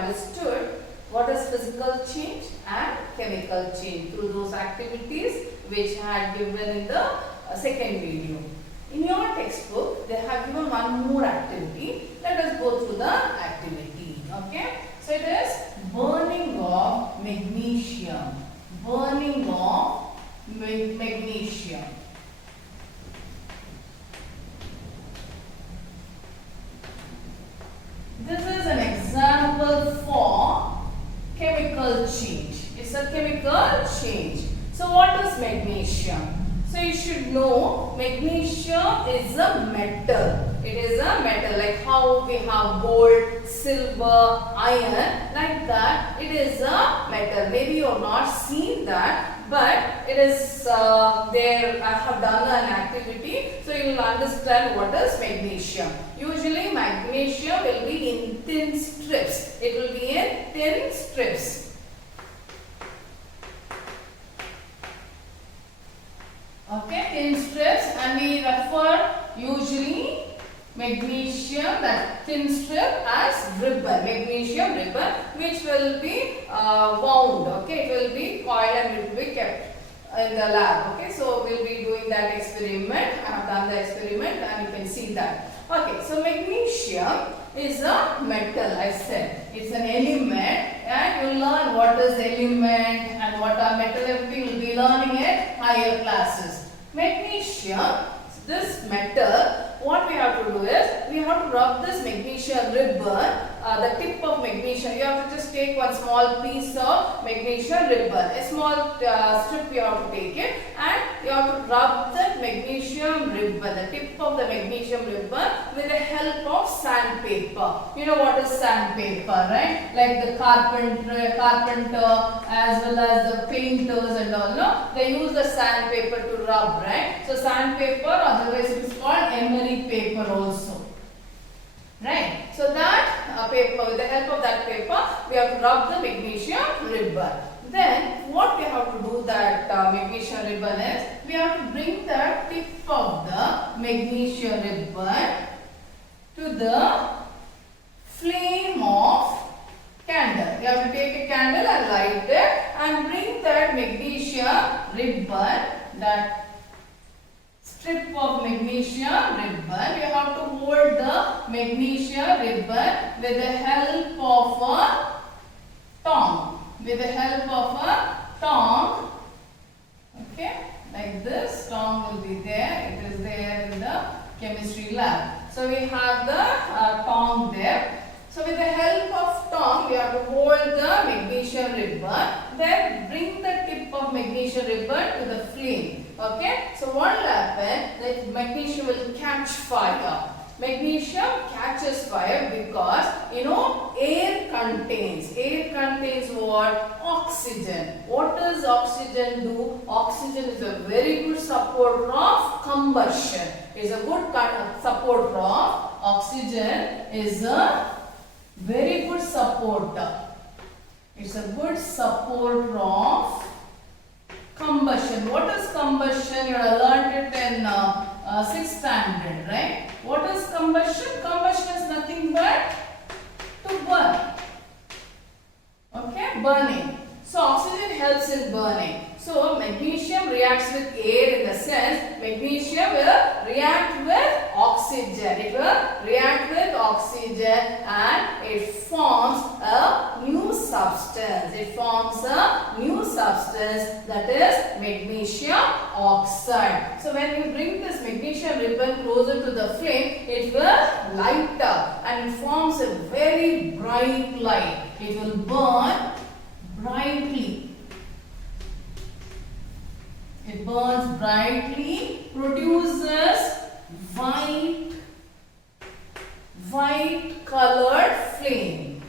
understood what is physical change and chemical change through those activities which I had given in the second video. In your textbook, they have given one more activity. Let us go through the activity. Okay. So it is burning of magnesium. Burning of magnesium. This is an example for chemical change. It's a chemical change. So what is magnesium? So you should know magnesium is a metal. It is a metal, like how we have gold, silver, iron, like that. It is a metal. Maybe you have not seen that, but it is there. I have done an activity, so you will understand what is magnesium. Usually magnesium will be in thin strips. It will be in thin strips. Okay, thin strips, and we refer usually magnesium, that thin strip, as ribbon, magnesium ribbon, which will be wound. Okay, it will be coiled and it will be kept in the lab. Okay, so we will be doing that experiment. I have done the experiment and you can see that. Okay, so magnesium is a metal, I said. It's an element, and you learn what is element and what are metal. Everything you will be learning in higher classes. Magnesium, this metal, what we have to do is, we have to rub this magnesium ribbon, the tip of magnesium. You have to just take one small piece of magnesium ribbon, a small strip you have to take it, and you have to rub the magnesium ribbon, the tip of the magnesium ribbon, with the help of sandpaper. You know what is sandpaper, right? Like the carpenter as well as the painters and all, no? They use the sandpaper to rub, right? So sandpaper, otherwise it is called emery paper also. Right? So that paper, with the help of that paper, we have to rub the magnesium ribbon. Then what we have to do that magnesium ribbon is, we have to bring the tip of the magnesium ribbon to the flame of candle. You have to take a candle and light it and bring that magnesium ribbon, that strip of magnesium ribbon. You have to hold the magnesium ribbon with the help of a tongue. With the help of a tongue. Okay, like this. Tongue will be there. It is there in the chemistry lab. So we have the tongue there. So with the help of tongue, we have to hold the magnesium ribbon. Then bring the tip of magnesium ribbon to the flame. Okay, so what will happen? The magnesium will catch fire. Magnesium catches fire because, you know, air contains what? Oxygen. What does oxygen do? Oxygen is a very good supporter of combustion. Is a good supporter of oxygen. Is a very good supporter. It's a good supporter of combustion. What is combustion? You have learnt it in 6th standard, right? What is combustion? Combustion is nothing but to burn. Okay, burning. So oxygen helps in burning. So magnesium reacts with air, in the sense magnesium will react with oxygen. It will react with oxygen and it forms a new substance. It forms a new substance, that is magnesium oxide. So when you bring this magnesium ribbon closer to the flame, it will light up and it forms a very bright light. It will burn brightly. It burns brightly, produces white colored flame.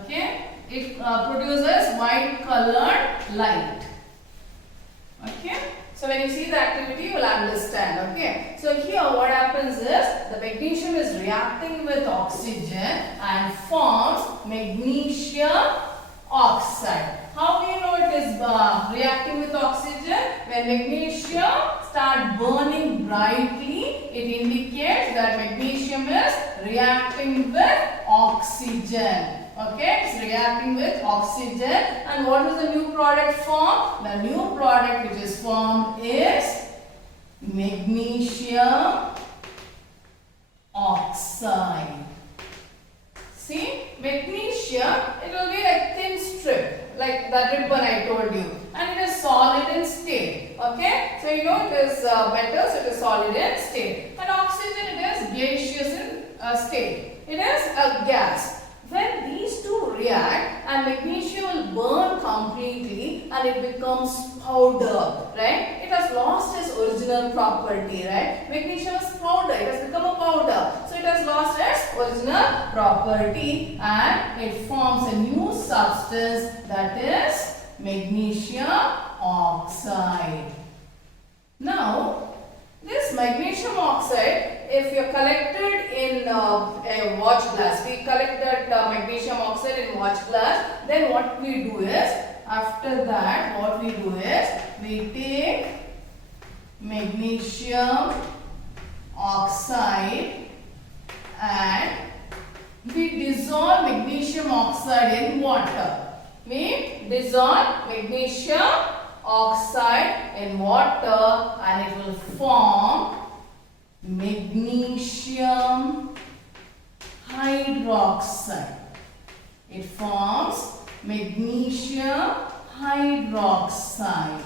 Okay, it produces white colored light. Okay, so when you see the activity, you will understand. Okay, so here what happens is, the magnesium is reacting with oxygen and forms magnesium oxide. How do you know it is reacting with oxygen? When magnesium starts burning brightly, it indicates that magnesium is reacting with oxygen. oxygen. Okay, it's reacting with oxygen. And what is the new product formed? The new product which is formed is magnesium oxide. See, magnesium, it will be a thin strip, like the ribbon I told you. And it is solid in state. Okay, so you know it is metal, so it is solid in state. And oxygen, it is gaseous in state. It is a gas. When these two react and magnesium will burn completely and it becomes powder, right? It has lost its original property, right? Magnesium is powder, it has become a powder. So it has lost its original property and it forms a new substance, that is magnesium oxide. Now, this magnesium oxide, if you collected in a watch glass, we collect that magnesium oxide in watch glass, then what we do is, after that, what we do is, we take magnesium oxide and we dissolve magnesium oxide in water. We dissolve magnesium oxide in water and it will form magnesium hydroxide. It forms magnesium hydroxide.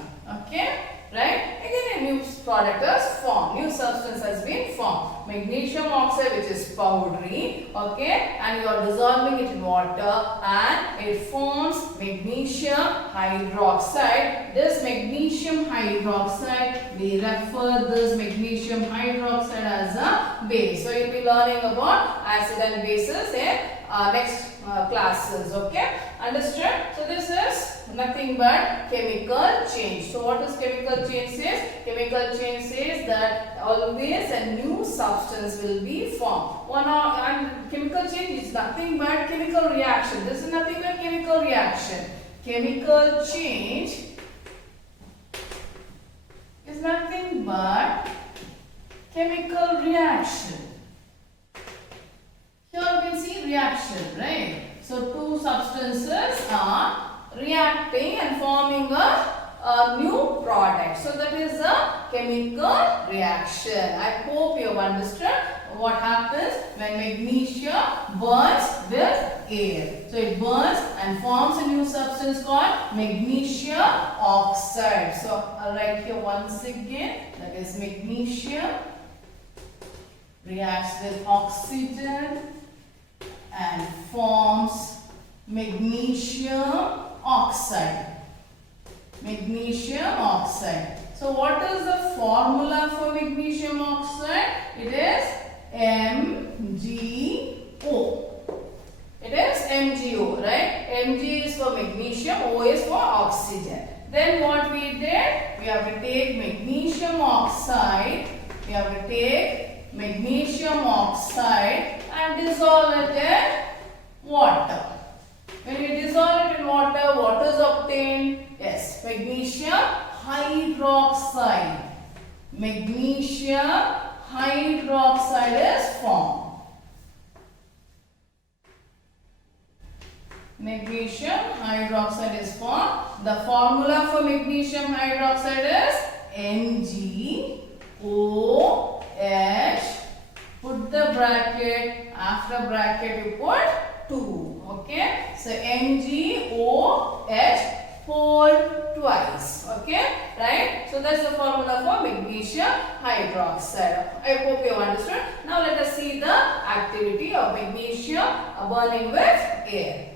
Okay, right? Again a new product is formed. New substance has been formed. Magnesium oxide, which is powdery. Okay, and you are dissolving it in water and it forms magnesium hydroxide. This magnesium hydroxide, we refer this magnesium hydroxide as a base. So you will be learning about acid and bases in next classes. Okay, understood? So this is nothing but chemical change. So what does chemical change says? Chemical change says that always a new substance will be formed. And chemical change is nothing but chemical reaction. This is nothing but chemical reaction. Chemical change is nothing but chemical reaction. Here you can see reaction, right? So two substances are reacting and forming a new product. So that is a chemical reaction. I hope you have understood what happens when magnesium burns with air. So it burns and forms a new substance called magnesium oxide. So I'll write here once again, that is magnesium reacts with oxygen and forms magnesium oxide. Magnesium oxide. So what is the formula for magnesium oxide? It is MgO. It is MgO, right? Mg is for magnesium, O is for oxygen. Then what we did? We have to take magnesium oxide. We have to take magnesium oxide and dissolve it in water. When we dissolve it in water, what is obtained? Yes, magnesium hydroxide. Magnesium hydroxide is formed. Magnesium hydroxide is formed. The formula for magnesium hydroxide is MgOH. Put the bracket, after bracket you put 2. Okay, so MgOH whole twice. Okay, right? So that's the formula for magnesium hydroxide. I hope you understood. Now let us see the activity of magnesium burning with air.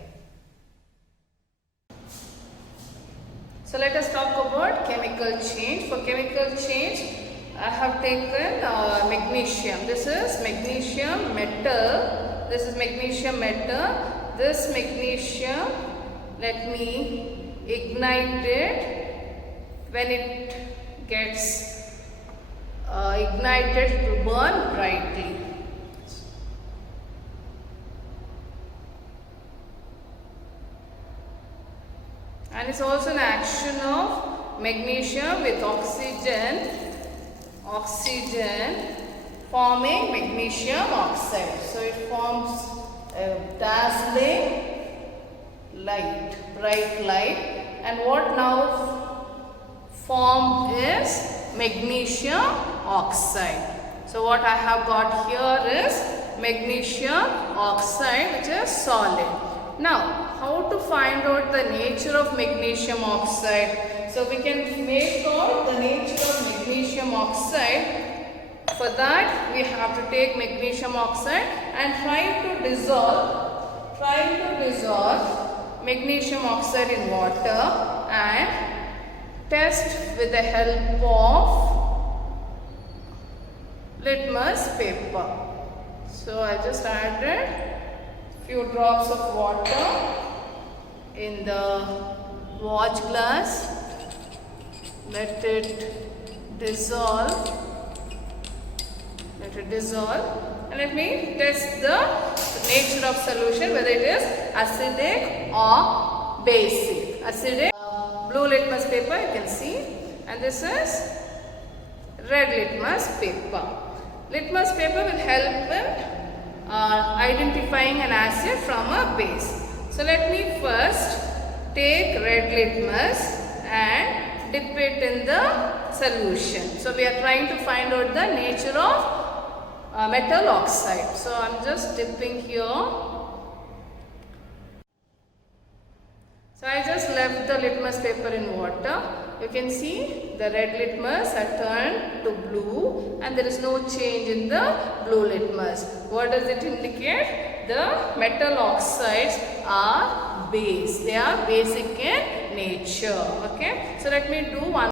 So let us talk about chemical change. For chemical change, I have taken magnesium. This is magnesium metal. This is magnesium metal. This magnesium, let me ignite it. When it gets ignited, it will burn brightly. And it's also an action of magnesium with oxygen forming magnesium oxide. So it forms dazzling light, bright light. And what now formed is magnesium oxide. So what I have got here is magnesium oxide, which is solid. Now, how to find out the nature of magnesium oxide? So we can make out the nature of magnesium oxide. For that, we have to take magnesium oxide and try to dissolve magnesium oxide in water and test with the help of litmus paper. So I just added few drops of water in the watch glass. Let it dissolve. And let me test the nature of solution, whether it is acidic or basic. Acidic, blue litmus paper you can see, and this is red litmus paper. Litmus paper will help in identifying an acid from a base. So let me first take red litmus and dip it in the solution. So we are trying to find out the nature of metal oxide. So I am just dipping here. So I just left the litmus paper in water. You can see the red litmus had turned to blue and there is no change in the blue litmus. What does it indicate? The metal oxides are base. They are basic in nature. Okay. So let me do one